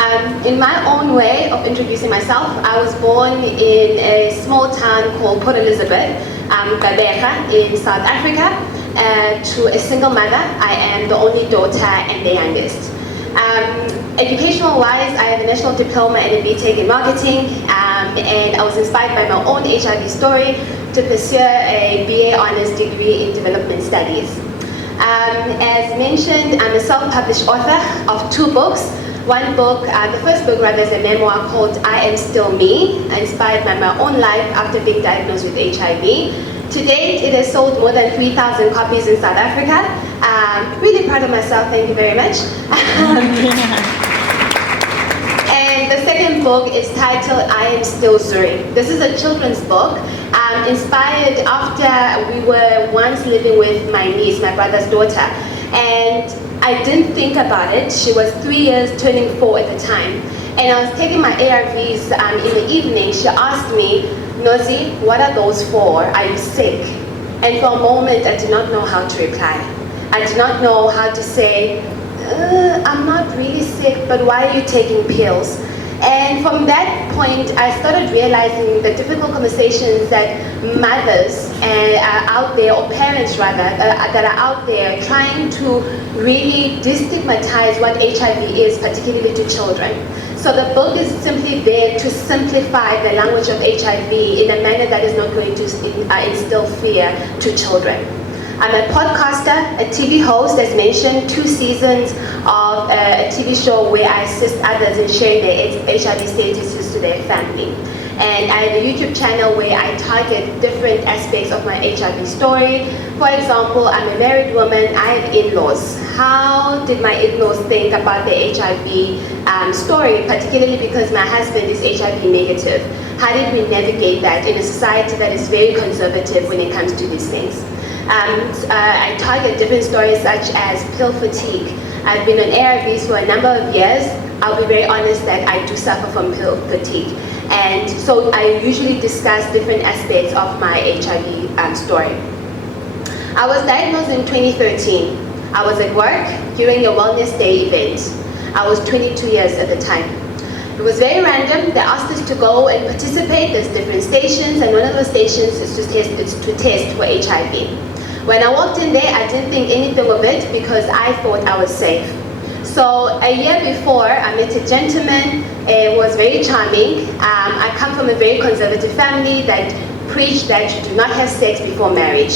In my own way of introducing myself, I was born in a small town called Port Elizabeth, Gqeberha, in South Africa, to a single mother. I am the only daughter and the youngest. Educational-wise, I have a national diploma and a BTech in marketing, and I was inspired by my own HIV story to pursue a BA Honours degree in development studies. As mentioned, I'm a self-published author of 2 books. One book, the first book rather, is a memoir called I Am Still Me, inspired by my own life after being diagnosed with HIV. To date, it has sold more than 3,000 copies in South Africa. Really proud of myself, thank you very much. And the second book is titled I Am Still Zuri. This is a children's book, inspired after we were once living with my niece, my brother's daughter. And I didn't think about it. She was 3 years, turning 4 at the time. And I was taking my ARVs in the evening. She asked me, Nozi, what are those for? Are you sick? And for a moment, I did not know how to reply. I did not know how to say, I'm not really sick, but why are you taking pills? And from that point, I started realizing the difficult conversations that mothers are out there, or parents rather, that are out there trying to really destigmatize what HIV is, particularly to children. So the book is simply there to simplify the language of HIV in a manner that is not going to instill fear to children. I'm a podcaster, a TV host, as mentioned, 2 seasons of a TV show where I assist others in sharing their HIV statuses to their family. And I have a YouTube channel where I target different aspects of my HIV story. For example, I'm a married woman, I have in-laws. How did my in-laws think about the HIV story, particularly because my husband is HIV negative? How did we navigate that in a society that is very conservative when it comes to these things? I target different stories such as pill fatigue. I've been on ARVs for a number of years. I'll be very honest that I do suffer from pill fatigue. And so I usually discuss different aspects of my HIV story. I was diagnosed in 2013. I was at work during a Wellness Day event. I was 22 years at the time. It was very random. They asked us to go and participate. There's different stations, and one of those stations is to test for HIV. When I walked in there, I didn't think anything of it because I thought I was safe. So a year before, I met a gentleman. It was very charming. I come from a very conservative family that preached that you do not have sex before marriage.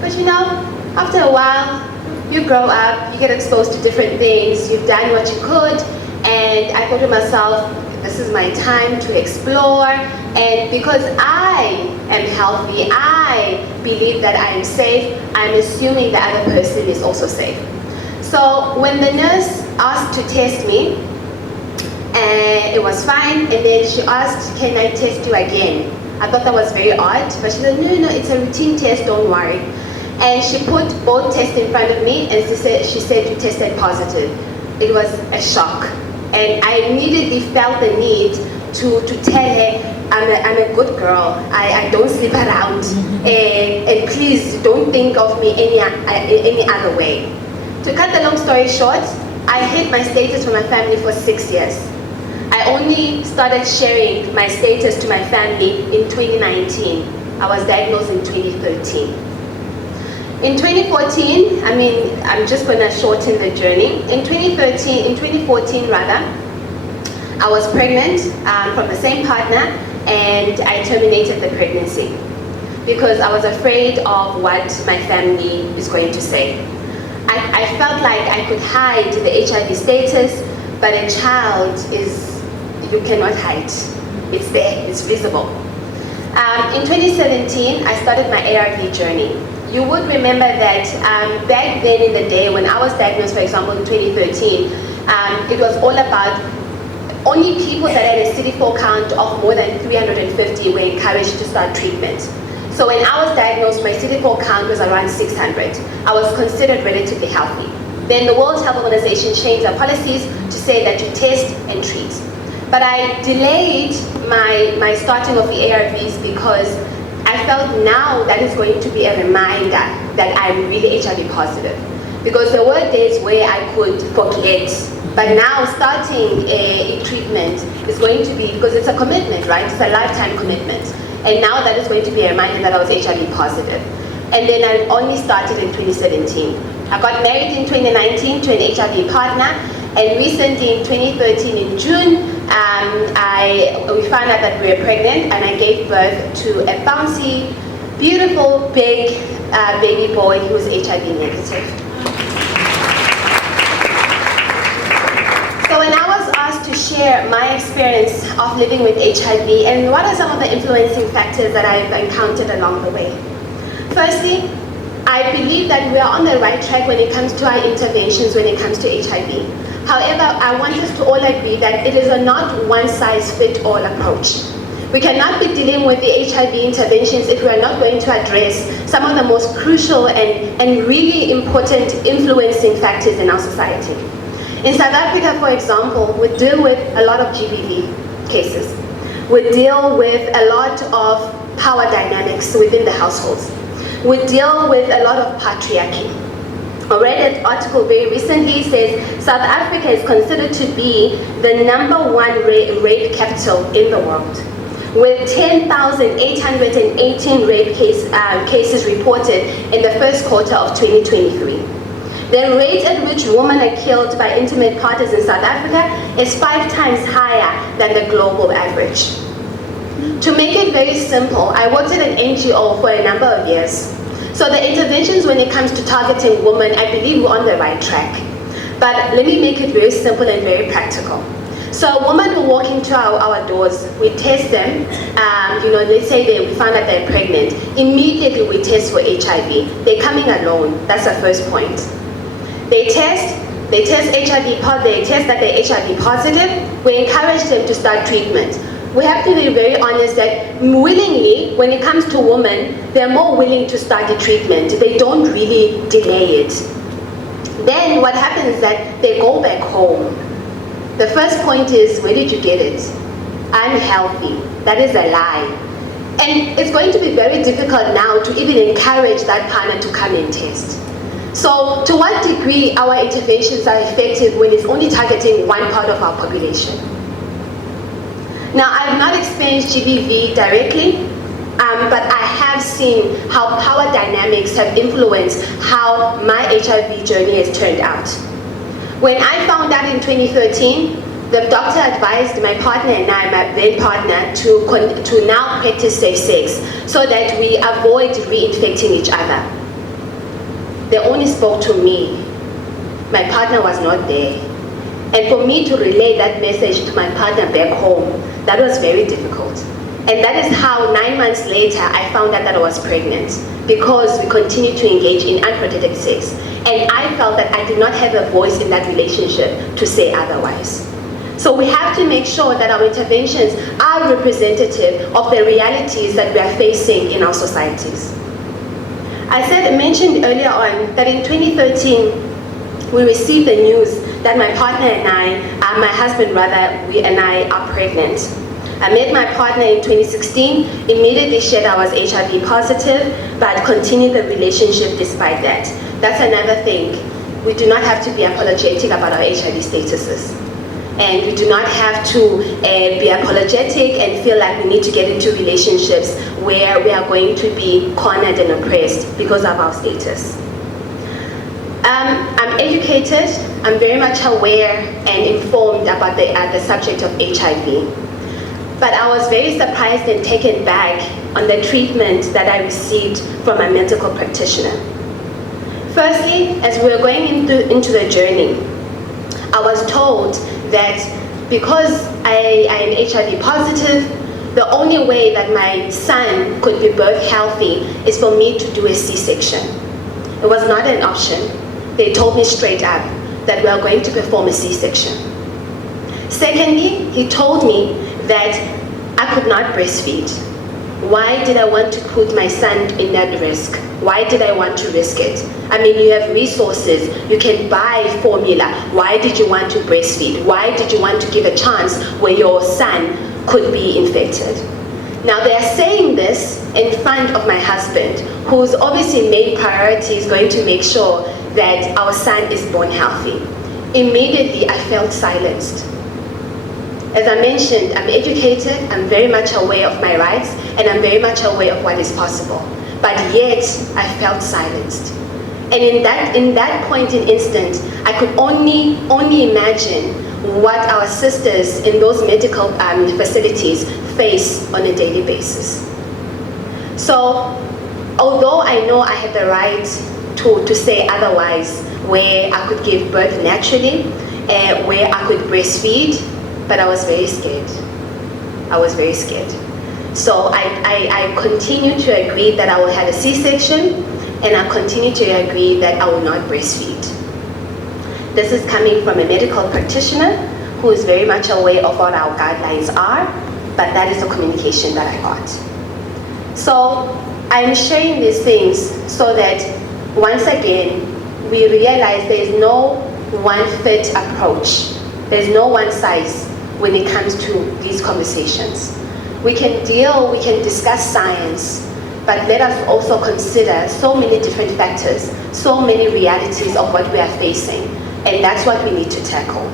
But you know, after a while, you grow up, you get exposed to different things, you've done what you could, and I thought to myself, this is my time to explore, and because I am healthy, I believe that I am safe, I'm assuming the other person is also safe. So when the nurse asked to test me, it was fine, and then she asked, can I test you again? I thought that was very odd, but she said, no, it's a routine test, don't worry. And she put both tests in front of me, and she said you tested positive. It was a shock. And I immediately felt the need to tell her, I'm a good girl, I don't sleep around, and please don't think of me any other way. To cut the long story short, I hid my status from my family for 6 years. I only started sharing my status to my family in 2019. I was diagnosed in 2013. In 2014, I'm just going to shorten the journey. In 2014 rather, I was pregnant from the same partner, and I terminated the pregnancy because I was afraid of what my family is going to say. I felt like I could hide the HIV status, but a child you cannot hide. It's there, it's visible. In 2017, I started my ARV journey. You would remember that back then in the day when I was diagnosed, for example, in 2013, it was all about only people that had a CD4 count of more than 350 were encouraged to start treatment. So when I was diagnosed, my CD4 count was around 600. I was considered relatively healthy. Then the World Health Organization changed their policies to say that you test and treat. But I delayed my starting of the ARVs because I felt now that is going to be a reminder that I'm really HIV positive. Because there were days where I could forget But now starting a treatment is going to be, because it's a commitment, right? It's a lifetime commitment. And now that is going to be a reminder that I was HIV positive. And then I only started in 2017. I got married in 2019 to an HIV partner, and recently in 2013 in June, we found out that we were pregnant, and I gave birth to a bouncy, beautiful, big baby boy who was HIV negative. So when I was asked to share my experience of living with HIV and what are some of the influencing factors that I've encountered along the way. Firstly, I believe that we are on the right track when it comes to our interventions when it comes to HIV. However, I want us to all agree that it is a not one-size-fits-all approach. We cannot be dealing with the HIV interventions if we are not going to address some of the most crucial and really important influencing factors in our society. In South Africa, for example, we deal with a lot of GBV cases. We deal with a lot of power dynamics within the households. We deal with a lot of patriarchy. I read an article very recently says South Africa is considered to be the #1 rape capital in the world, with 10,818 rape cases reported in the first quarter of 2023. The rate at which women are killed by intimate partners in South Africa is 5 times higher than the global average. To make it very simple, I worked at an NGO for a number of years. So the interventions when it comes to targeting women, I believe we're on the right track. But let me make it very simple and very practical. So a woman will walk into our doors, we test them, let's say we found out they're pregnant. Immediately we test for HIV. They're coming alone, that's the first point. They test HIV, they test that they're HIV positive, we encourage them to start treatment. We have to be very honest that willingly, when it comes to women, they're more willing to start the treatment. They don't really delay it. Then what happens is that they go back home. The first point is, where did you get it? I'm healthy. That is a lie. And it's going to be very difficult now to even encourage that partner to come and test. So to what degree our interventions are effective when it's only targeting one part of our population? Now, I have not experienced GBV directly, but I have seen how power dynamics have influenced how my HIV journey has turned out. When I found out in 2013, the doctor advised my partner and I, my then partner, to now practice safe sex so that we avoid reinfecting each other. They only spoke to me. My partner was not there. And for me to relay that message to my partner back home, that was very difficult. And that is how 9 months later, I found out that I was pregnant, because we continued to engage in unprotected sex. And I felt that I did not have a voice in that relationship to say otherwise. So we have to make sure that our interventions are representative of the realities that we are facing in our societies. I mentioned earlier on that in 2013, we received the news that my partner and I, my husband rather, and I are pregnant. I met my partner in 2016, immediately shared I was HIV positive, but continued the relationship despite that. That's another thing. We do not have to be apologetic about our HIV statuses. And we do not have to be apologetic and feel like we need to get into relationships where we are going to be cornered and oppressed because of our status. I'm educated, I'm very much aware and informed about the subject of HIV. But I was very surprised and taken back on the treatment that I received from a medical practitioner. Firstly, as we were going into the journey, I was told that because I am HIV positive, the only way that my son could be birthed healthy is for me to do a C-section. It was not an option. They told me straight up that we are going to perform a C-section. Secondly, he told me that I could not breastfeed. Why did I want to put my son in that risk? Why did I want to risk it? I mean, you have resources, you can buy formula. Why did you want to breastfeed? Why did you want to give a chance where your son could be infected? Now they are saying this in front of my husband, whose obviously main priority is going to make sure that our son is born healthy. immediately I felt silenced. As I mentioned, I'm educated, I'm very much aware of my rights, and I'm very much aware of what is possible. But yet, I felt silenced. And in that point in instant, I could only imagine what our sisters in those medical facilities face on a daily basis. So, although I know I had the right to say otherwise, where I could give birth naturally, where I could breastfeed, but I was very scared. I was very scared. So I continued to agree that I will have a C-section, and I continued to agree that I will not breastfeed. This is coming from a medical practitioner who is very much aware of what our guidelines are, but that is the communication that I got. So I'm sharing these things so that once again, we realize there is no one fit approach. There's no one size when it comes to these conversations. We can discuss science, but let us also consider so many different factors, so many realities of what we are facing, and that's what we need to tackle.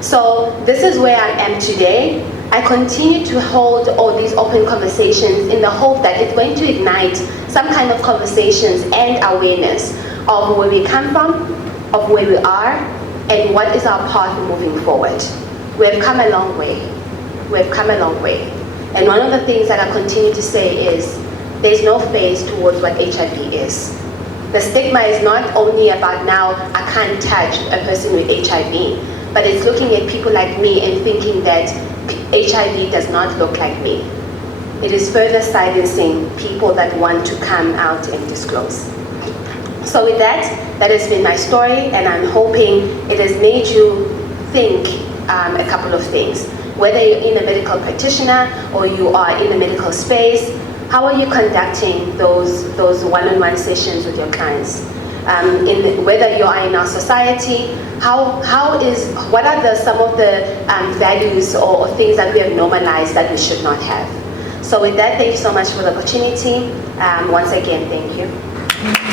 So this is where I am today. I continue to hold all these open conversations in the hope that it's going to ignite some kind of conversations and awareness of where we come from, of where we are, and what is our path moving forward. We have come a long way. We have come a long way. And one of the things that I continue to say is, there's no phase towards what HIV is. The stigma is not only about now, I can't touch a person with HIV, but it's looking at people like me and thinking that HIV does not look like me. It is further silencing people that want to come out and disclose. So with that has been my story, and I'm hoping it has made you think a couple of things. Whether you're in a medical practitioner or you are in the medical space, how are you conducting those one-on-one sessions with your clients? Whether you are in our society, what are some of the values or things that we have normalized that we should not have? So with that, thank you so much for the opportunity. Once again, thank you.